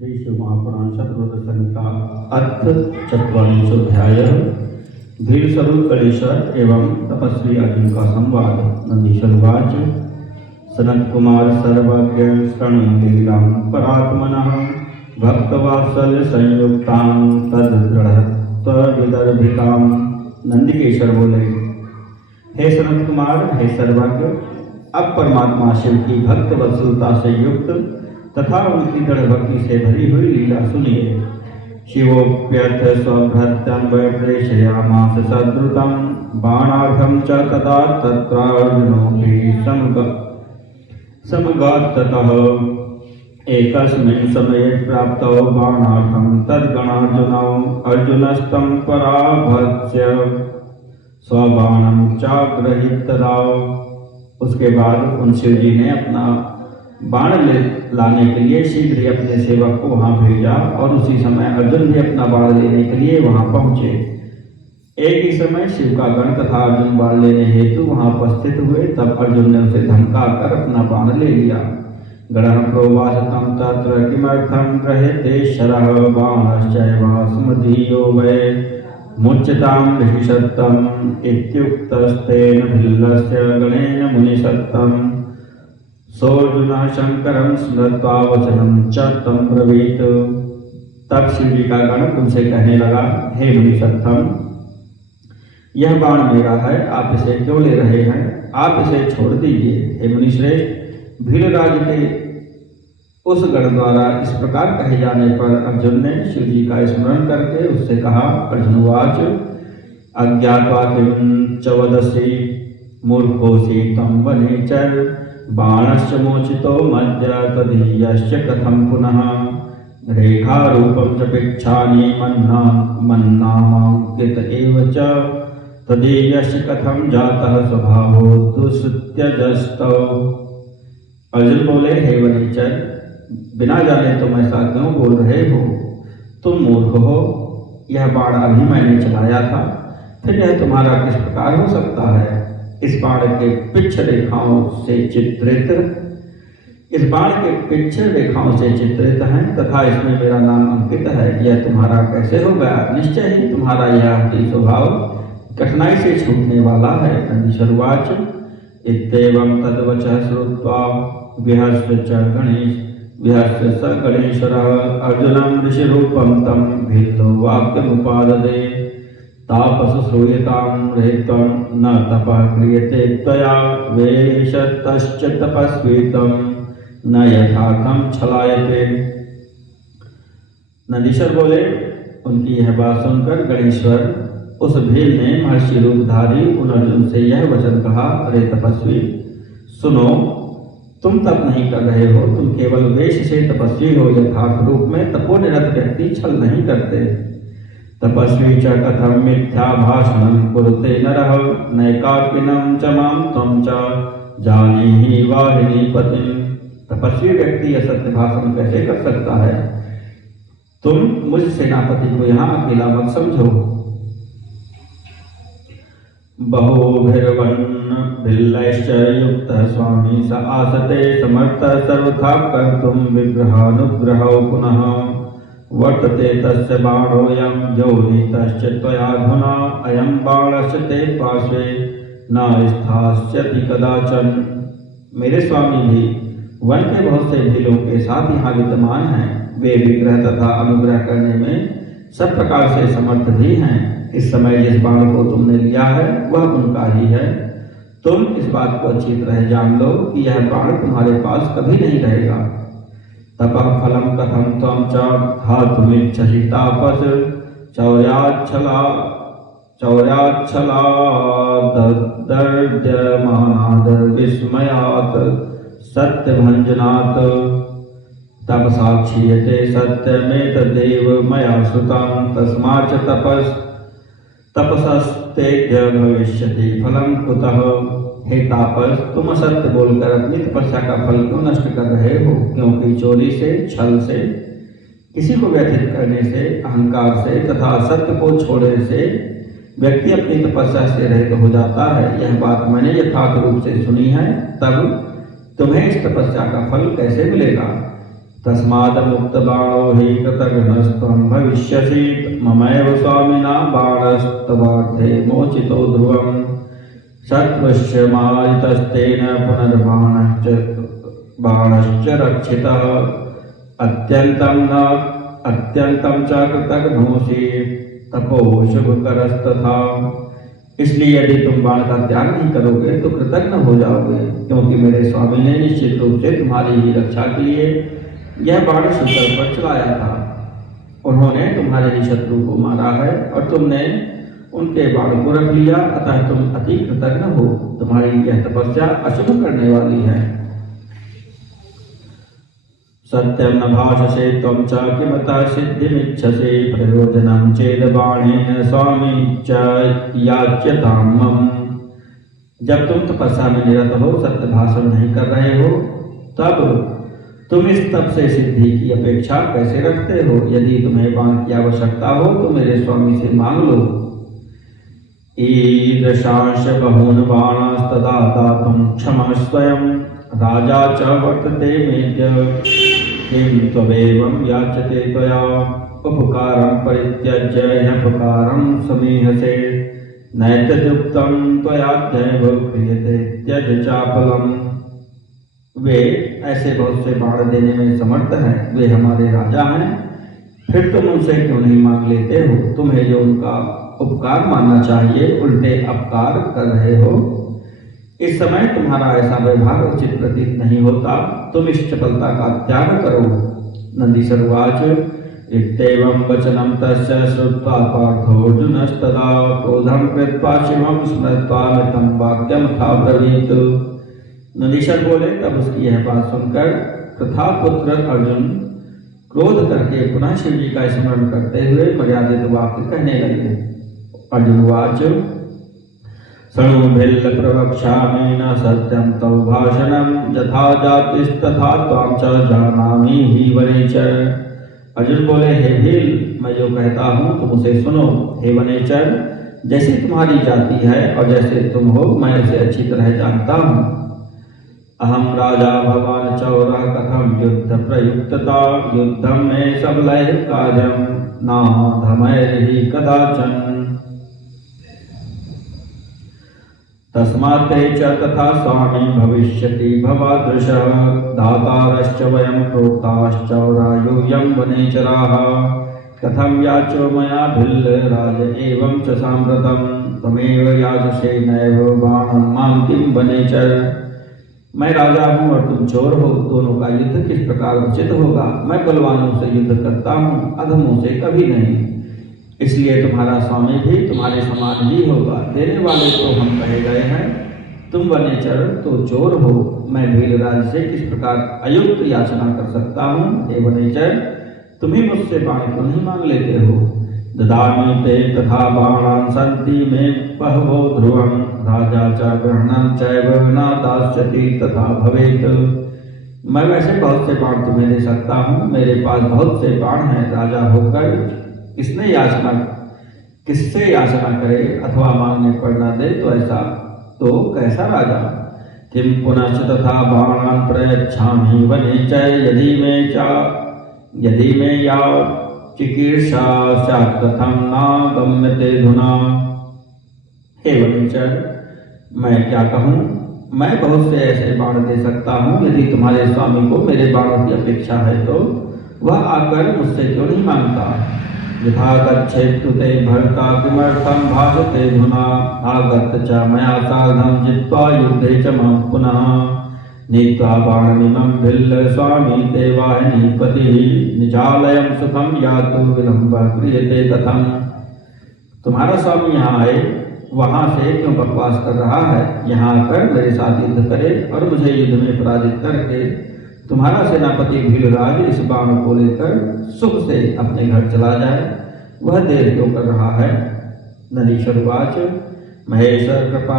श्री शिव महापुराण शतद्रोदश संहिता अर्थ चतुर्विंशोऽध्यायः धीरस्वरूप गणेश्वर एवं तपस्वी अर्जुन का संवाद। नंदीश्वर उवाच सनत कुमार सर्वज्ञ शृणु लीलां परात्मनः भक्तवात्सल्य संयुक्तां तद्दृढत्वविदर्भितां। नंदिकेश्वर बोले, हे सनत कुमार, हे सर्वज्ञ, अब परमात्मा शिव की भक्त वत्सलता से युक्त तथा उनकी दृढ़ भक्ति से भरी हुई लीला सुनिए। शिवोप्यथ स्वभृत्यं वैप्रेषयामास सद्रुतं बाणार्थं च तदा तत्रार्जुनोऽपि समगात्ततः। एकस्मिन् समये प्राप्तौ बाणार्थं तद्गणार्जुनौ अर्जुनस्तं पराभत्स्य स्वबाणं चाग्रहीतदा। उसके बाद उन शिव जी ने अपना बाण लाने के लिए शीघ्र ही अपने सेवक को वहां भेजा और उसी समय अर्जुन भी अपना बाण लेने के लिए वहां पहुंचे। एक ही समय शिव का गण तथा अर्जुन बाण लेने हेतु वहां उपस्थित हुए। तब अर्जुन ने उसे धमका कर अपना बाण ले लिया। गणः प्रोवाच तं तत्र किमर्थं गृह्यते शरः बाणश्चैवास्मदीयो वै मुच्यतां ऋषिशतम् इत्युक्तस्तेन भिल्लस्य गणेन मुनिशतम्। सोऽर्जुनः शंकरं स्मृत्वा वचनं च तं ब्रवीत। तब शिव जी का गण उनसे कहने लगा, हे मुनिशतम्, यह बाण मेरा है, आप इसे क्यों ले रहे हैं? आप इसे छोड़ दीजिए। हे मुनिश्रेष्ठ, भीलराज के उस गण द्वारा इस प्रकार कहे जाने पर अर्जुन ने शिव जी का स्मरण करके उससे कहा, अर्जुनवाच अज्ञात्वा किं च वदसि मूर्खोऽसि तं वनेचर बाणश्च मोचितो मद्य तदीयश्च कथं पुनः रेखारूपं च पिच्छानि मन्नामाङ्कित एव च तदीयश्च कथं जातः स्वभावो दुस्त्यजस्तौ। अर्जुन बोले, हे वनेचर, बिना जाने तुम ऐसा क्यों बोल रहे हो? तुम मूर्ख हो। यह बाण अभी मैंने चलाया था, फिर यह तुम्हारा किस प्रकार हो सकता है? इस बाण के पिछ रेखाओं से चित्रित हैं तथा इसमें मेरा नाम अंकित है। यह तुम्हारा कैसे हो गया? निश्चय ही तुम्हारा यह स्वभाव कठिनाई से छूटने वाला है। नंदीश्वरवाच इत्येवं तद्वचः श्रुत्वा विहस्य स गणेश्वरः अर्जुनं ऋषिरूपं तं भिन्नो वाक्यमुपाददे। तापस श्रूयतां रेत्वं न तपः क्रियते त्वया वेशतश्च तपस्वितं न यथार्थं छलायते। नंदीश्वर बोले, उनकी यह बात सुनकर गणेश्वर उस भील ने महर्षि रूपधारी उन अर्जुन से यह वचन कहा, अरे तपस्वी, सुनो, तुम तप नहीं कर रहे हो, तुम केवल वेश से तपस्वी हो। यथार्थ रूप में तपोनिरत व्यक्ति छल नहीं करते। तपस्वी च कथं मिथ्या भाषणं कुरुते नरः नैकाकिनं च मां त्वं च जानीहि वाहिनीपतिम्। तपस्वी व्यक्ति असत्य भाषण कैसे कर सकता है? तुम मुझ सेनापति को यहाँ अकेला मत समझो। बहुभिर्वन्न भिल्लैश्च युक्तः स्वामी स आसते समर्थः सर्वथा कर्तुं विग्रहानुग्रहौ पुनः वर्तते तस्य बाणोऽयं योनितश्च त्वयाधुना अयं बाणश्च ते पार्श्वे न स्थास्यति कदाचन। मेरे स्वामी भी वन के बहुत से भीलों के साथ यहाँ विद्यमान हैं। वे विग्रह तथा अनुग्रह करने में सब प्रकार से समर्थ भी हैं। इस समय जिस बाण को तुमने लिया है वह उनका ही है। तुम इस बात को अच्छी तरह जान लो कि यह बाण तुम्हारे पास कभी नहीं रहेगा। तपः फलं कथं त्वं च धातुमिच्छसि तापस चौर्याच्छलादर्द्यमानाद् विस्मयात् सत्यभञ्जनात्। तपसा क्षीयते सत्यमेतदेव मया श्रुतं तस्माच्च तपसस्तेभ्य भविष्यति फलं कुतः। हे तापस, तुम असत्य बोलकर अपनी तपस्या का फल क्यों नष्ट कर रहे हो? क्योंकि चोरी से, छल से, किसी को व्यथित करने से, अहंकार से तथा असत्य को छोड़ने से व्यक्ति अपनी तपस्या से रहित हो जाता है। यह बात मैंने यथार्थ रूप से सुनी है। तब तुम्हें इस तपस्या का फल कैसे मिलेगा? तस्मादमुक्तबाणो हि कृतघ्नस्त्वं भविष्यसि ममैव स्वामिना बाणस्तवार्थे मोचितो ध्रुवम् शत्रुश्च मारितस्तेन बाणश्च रक्षितः अत्यन्तं च कृतघ्नोऽसि तपो शुभकरस्तथा। इसलिए यदि तुम बाण का त्याग नहीं करोगे तो कृतघ्न हो जाओगे, क्योंकि मेरे स्वामी ने निश्चित रूप से तुम्हारी ही रक्षा के लिए यह बाण शूकर पर चलाया था। उन्होंने तुम्हारे ही शत्रु को मारा है और तुमने उनके बाण को रख लिया, अतः तुम अति कृतघ्न हो। तुम्हारी यह तपस्या अशुभ करने वाली है। सत्यं न भाषसे त्वं च किमतः सिद्धिमिच्छसे प्रयोजनं चेद बाणेन स्वामी च याच्यतां मम। जब तुम तपस्या में निरत हो, सत्य भाषण नहीं कर रहे हो, तब तुम इस तप से सिद्धि की अपेक्षा कैसे रखते हो? यदि तुम्हें बाण की आवश्यकता हो तो मेरे स्वामी से मांग लो। ईदृशांश बहून् बाणास्तदा दातुं क्षमः स्वयं राजा च वर्तते मेद्य किं त्वमेवं याचते त्वया उपकारं परित्यज्य ह्यपकारं समीहसे नैतदुक्तं त्वयाद्यैव क्रियते त्यज चापलम्। वे ऐसे बहुत से बाण देने में समर्थ हैं, वे हमारे राजा हैं, फिर तुम उनसे क्यों नहीं मांग लेते हो? तुम्हें जो उनका उपकार मानना चाहिए उल्टे अपकार कर रहे हो। इस समय तुम्हारा ऐसा व्यवहार उचित प्रतीत नहीं होता। तुम इस चपलता का त्याग करो। नंदीश्वर उवाच इत्येवं वचनं तस्य श्रुत्वा पार्थोऽर्जुनस्तदा क्रोधं कृत्वा शिवं स्मृत्वा मृतं वाक्यमथाब्रवीत्। नंदीश्वर बोले, तब उसकी यह बात सुनकर प्रथापुत्र अर्जुन क्रोध करके पुनः शिव जी का स्मरण करते हुए मर्यादित वाक्य कहने लगे। अर्जुन उवाच शृणु भिल्ल प्रवक्ष्यामि न सत्यं तव भाषणं यथा जातिस्तथा त्वां च जानामि हि वनेचर। अर्जुन बोले, हे भील, मैं जो कहता हूँ तुम उसे सुनो। हे वनेचर, जैसी तुम्हारी जाति है और जैसे तुम हो मैं उसे अच्छी तरह जानता हूँ। अहम राजा भवान चौरः कथम युद्ध प्रयुक्तता युद्धं मे सबलैः कार्यं नाधमैर्हि कदाचन। तस्मात् ते च तथा स्वामी भविष्यति भवादृशः दातारश्च वयं प्रोक्ताश्चौरा यूयं वनेचराः कथं याचो मया भिल्ल राज एवं च साम्प्रतं त्वमेव याचसे नैव बाणं मां किं वनेचर। मैं राजा हूँ और तुम चोर हो, दोनों का युद्ध किस प्रकार उचित होगा? मैं बलवानों से युद्ध करता हूँ, अधमों से कभी नहीं। इसलिए तुम्हारा स्वामी भी तुम्हारे समान ही होगा। देने वाले तो हम कहे गए हैं, तुम वनेचर तो चोर हो। मैं भीलराज से किस प्रकार अयुक्त याचना कर सकता हूँ? हे वनेचर, तुम ही मुझसे बाण क्यों नहीं मांग लेते हो? ददामि ते तथा बाणान् सन्ति मे बहवो ध्रुवं राजा च ग्रहणं चैव न दास्यति तथा भवेत्। मैं वैसे बहुत से बाण तुम्हें दे सकता हूँ, मेरे पास बहुत से बाण हैं। राजा होकर किससे याचना करे अथवा मांगने पर न दे तो ऐसा तो कैसा राजा? किं पुनश्च तथा बाणान् प्रयच्छामि वनेचर यदि मे या चिकीर्षा स्यात् कथं न गम्यते धुना। हे वनेचर, मैं क्या कहूँ? मैं बहुत से ऐसे बाण दे सकता हूँ। यदि तुम्हारे स्वामी को मेरे बाणों की अपेक्षा है तो वह आकर मुझसे क्यों नहीं मांगता? यथा गच्छेत्तु ते भर्ता किमर्थं भाषते धुना आगत्य च मया सार्धं जित्वा युद्धे च मां पुनः नीत्वा बाणमिमं भिल्ल स्वामी ते वाहिनीपतिः निजालयं सुखं यातु विलम्बः क्रियते कथम्। तुम्हारा स्वामी यहाँ आए, वहाँ से क्यों बकवास कर रहा है? यहाँ आकर मेरे साथ युद्ध करे और मुझे युद्ध में पराजित करके तुम्हारा सेनापति भीलराज इस बाण को लेकर सुख से अपने घर चला जाए, वह देर क्यों कर रहा है? नंदीश्वर उवाच महेश्वर कृपा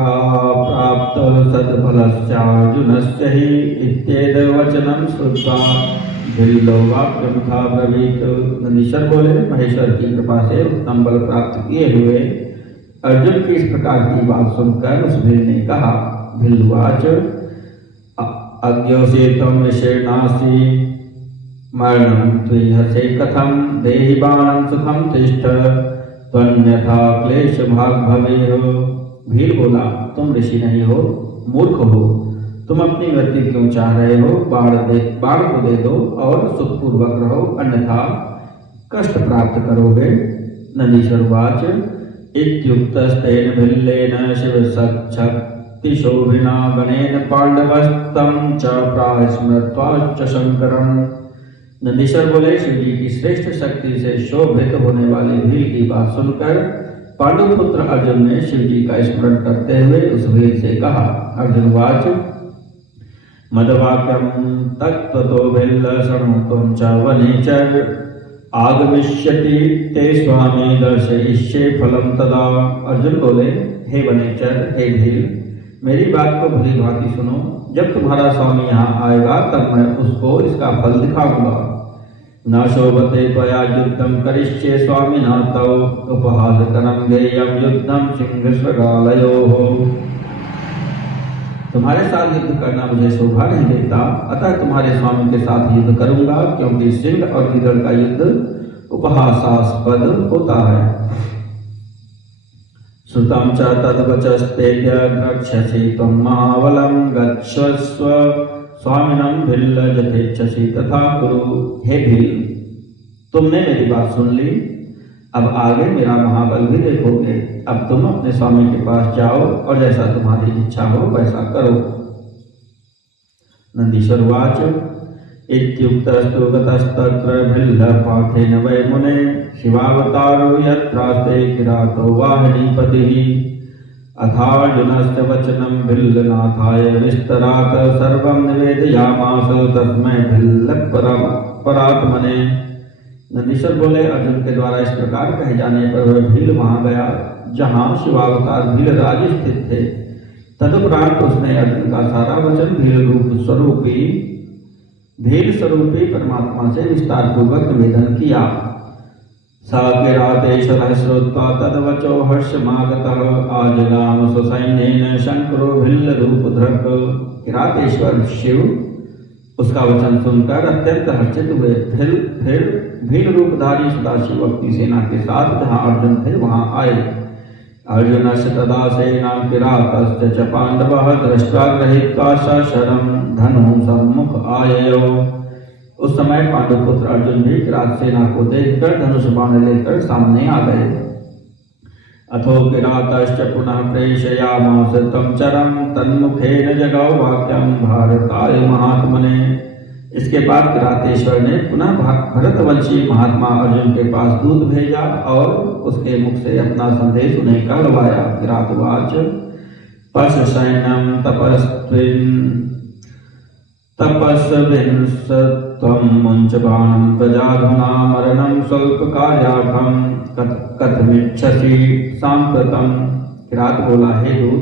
प्राप्त सद्फलश्चार्जुनस्य हि इत्येतद्वचनं श्रुत्वा भिल्लो वाक्यमथा ब्रवीत। नंदीश्वर बोले, महेश्वर की कृपा से उत्तम बल प्राप्त किए हुए अर्जुन की इस प्रकार की बात सुनकर उस भील ने कहा। भिल्लुवाच अज्ञोषि त्वं विषेणासि मरणं त्विहसे कथं देहि बाणं सुखं तिष्ठ त्वन्यथा क्लेश भाग भवेह। भील बोला, तुम ऋषि नहीं हो, मूर्ख हो, तुम अपनी मृत्यु क्यों चाह रहे हो? बाण को दे दो और सुखपूर्वक रहो, अन्यथा कष्ट प्राप्त करोगे। नदीश्वरवाच इत्युक्तस्तेन भिल्लेन शिवशक्तिशोभिना गणेन पांडवस्तं च प्रास्मृत्वा शंकरम। नंदीश्वर बोले, शिव जी की श्रेष्ठ शक्ति से शोभित होने वाले भील की बात सुनकर पांडुपुत्र अर्जुन ने शिव जी का स्मरण करते हुए उस भील से कहा। अर्जुन वाच मदवाक्यम तत्त्वतो भिल्ल शृणुत्वं च वनेचर आगमिष्यति ते स्वामी दर्शयिष्ये फलम तदा। अर्जुन बोले, हे वनेचर, हे भील, मेरी बात को भली भांति सुनो। जब तुम्हारा स्वामी यहाँ आएगा तब मैं उसको इसका फल दिखाऊंगा। न शोभते त्वया युद्धं करिष्ये स्वामिना तव उपहासकरं गेयं युद्धं सिंहशृगालयोः। तुम्हारे साथ युद्ध करना मुझे शोभा नहीं देता, अतः तुम्हारे स्वामी के साथ युद्ध करूंगा, क्योंकि सिंह और गीदड़ का युद्ध उपहासास्पद होता है। श्रुतं च तद्वचस्तेद्य द्रक्ष्यसि त्वं महाबलं गच्छस्व स्वामिनं भिल्ल यथेच्छसि तथा कुरु। हे भील, तुमने मेरी बात सुन ली, अब आगे मेरा महाबल भी देखोगे। अब तुम अपने स्वामी के पास जाओ और जैसा तुम्हारी इच्छा हो वैसा करो। नंदीश्वर वाच इत्युक्तस्तु गतस्तत्र भिल्ल पार्थेन वै मुने शिवावतारो यत्रास्ते किरातो वाहिनीपतिः। अथार्जुनस्य वचनं भिल्लनाथाय विस्तरात् सर्वं निवेदयामास तस्मै भिल्लपरात्मने। नंदीश्वर बोले, अर्जुन के द्वारा इस प्रकार कहे जाने पर वह भील वहां गया जहां शिवावतार भीलराज स्थित थे। तदुपरांत उसने अर्जुन का सारा वचन भील स्वरूपी परमात्मा से विस्तार पूर्वक निवेदन किया। स किरातेश्वरः श्रुत्वा तद्वचो हर्षमागतः आजगाम स्वसैन्येन शंकरो भिल्लरूपधृक्। किरातेश्वर शिव उसका वचन सुनकर अत्यंत हर्षित हुए। फिर भील रूपधारी सदाशिव अपनी सेना के साथ जहाँ अर्जुन थे वहां आए। अर्जुनस्य तदा सेना किरातस्य च पांडवः दृष्ट्वा गृहीत्वा सशरं धनुः सम्मुख आययो। उस समय पांडुपुत्र अर्जुन भी किरात सेना को देखकर धनुष बाण लेकर सामने आ गए। अथो किरातश्च पुनः प्रेषयामास तं चरं तन्मुखेन जगौ वाक्यं भारताय महात्मने। इसके बाद किरातेश्वर ने पुनः भरतवंशी महात्मा अर्जुन के पास दूत भेजा और उसके मुख से अपना संदेश उन्हें कहलवाया। किरातवाच पश सैन्यं तपस्विंसत्वं मुंच बाणं प्रजाधुना मरणं स्वल्पकार्यार्थं कथमिच्छसि सांप्रतम्। किरात बोला, हे दूत,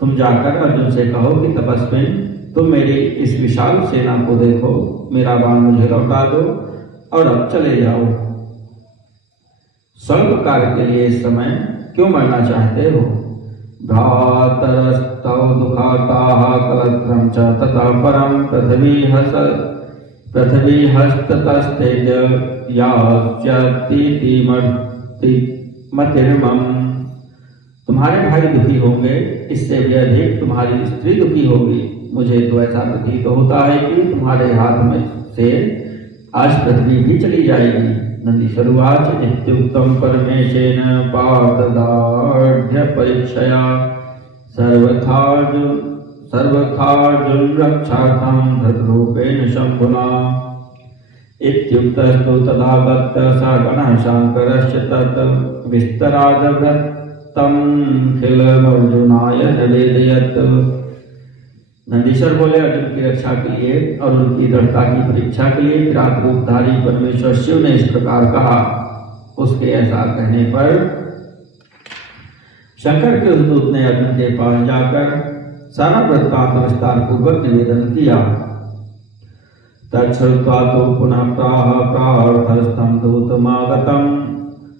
तुम जाकर अर्जुन से कहो कि तपस्विन, तुम मेरी इस विशाल सेना को देखो, मेरा बाण मुझे लौटा दो और अब चले जाओ। स्वल्प कार्य के लिए इस समय क्यों मरना चाहते हो? भ्रातरस्तौ दुखाताः कलत्रं च ततः परं पृथ्वी हस्ततस्तेद्य यास्यतीति मतिर्मम। तुम्हारे भाई दुखी होंगे, इससे भी अधिक तुम्हारी स्त्री दुखी होगी। मुझे तो ऐसा प्रतीत होता है कि तुम्हारे हाथ में से आज पृथ्वी भी चली जाएगी। नंदीश्वरवाच इत्युक्तं परमेशेन पार्थदार्ढ्य परीक्षया सर्वथार्जुन रक्षार्थं धृतरूपेण शंभुना। इत्युक्तस्तु तथागत्य स गणः शंकरस्य तत् विस्तरादवृत्तं खिलमर्जुनाय निवेदयत्। नंदीश्वर बोले, अर्जुन की रक्षा के लिए और उनकी दृढ़ता की परीक्षा के लिए किरात रूपधारी परमेश्वर शिव ने इस प्रकार कहा। उसके ऐसा कहने पर शंकर के उस दूत ने अर्जुन के पास जाकर सारा वृत्तांत विस्तार पूर्वक निवेदन किया। तच्छ्रुत्वा तो पुनः प्रार्थस्तं दूतमागतं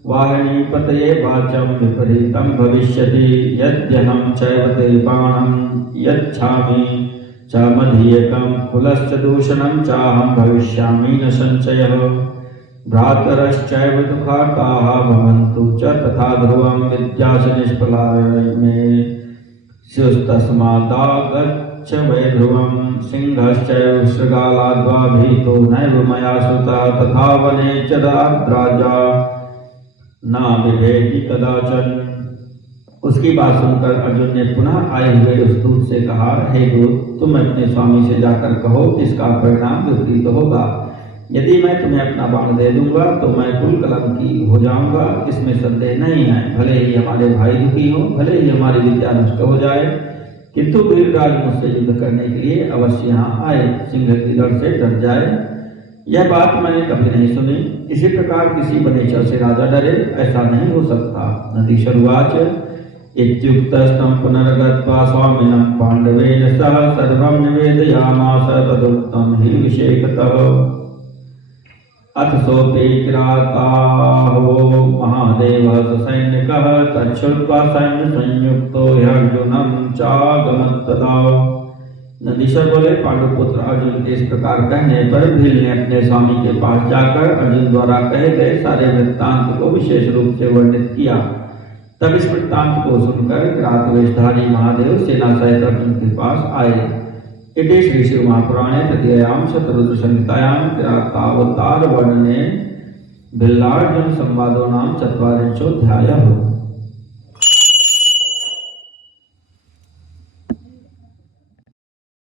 वाहिनीपतये वाचं विपरीतं भविष्यति यद्यहं चैव ते बाणं यच्छामि च मधीयकं कुलश्च दूषणं चाहं भविष्यामि न संशयः भ्रातरश्चैव दुःखार्ताः भवन्तु च तथा ध्रुवं विद्यास निष्फलाय मे स्युस्तस्मादागच्छ वै ध्रुवं सिंहश्चैव शृगालाद्वा भीतो नैव मया श्रुतः तथा वने च राजा न विभेति कदाचन। उसकी बात सुनकर अर्जुन ने पुनः आए हुए उस दूत से कहा, हे दूत, तुम अपने स्वामी से जाकर कहो इसका परिणाम विपरीत होगा। यदि मैं तुम्हें अपना बाण दे दूंगा तो मैं कुल कलंकी हो जाऊंगा, इसमें संदेह नहीं है। भले ही हमारे भाई दुखी हो, भले ही हमारी विद्या नष्ट हो जाए, किंतु वीरराज मुझसे युद्ध करने के लिए अवश्य यहाँ आए, सिंह की दर से डर जाए। यह बात मैंने कभी नहीं सुनी। इसी प्रकार किसी वनेचर से राजा डरे, ऐसा नहीं हो सकता। नदीशरुवाच इत्युक्तस्तं पुनर्गत्वा स्वामिनं पाण्डवेन सह सर्वं निवेदयामास तदुक्तं हि विषेकतः। अथ सोऽपि किराताहो महादेवः ससैन्यकः तच्छ्रुत्वा सैन्यसंयुक्तो ह्यर्जुनं चागमत्तदा। नदीश्वर बोले, पांडुपुत्र अर्जुन के इस प्रकार कहने पर भील ने अपने स्वामी के पास जाकर अर्जुन द्वारा कहे गए सारे वृत्तांत को विशेष रूप से वर्णित किया। तब इस वृत्तांत को सुनकर किरात वेशधारी महादेव सेना सहित अर्जुन के पास आए। इति श्री शिव महापुराणे तृतीयायां शतरुद्र संहितायां किरातावतार वर्णने भिल्लार्जुन संवादो नाम 44 अध्यायः।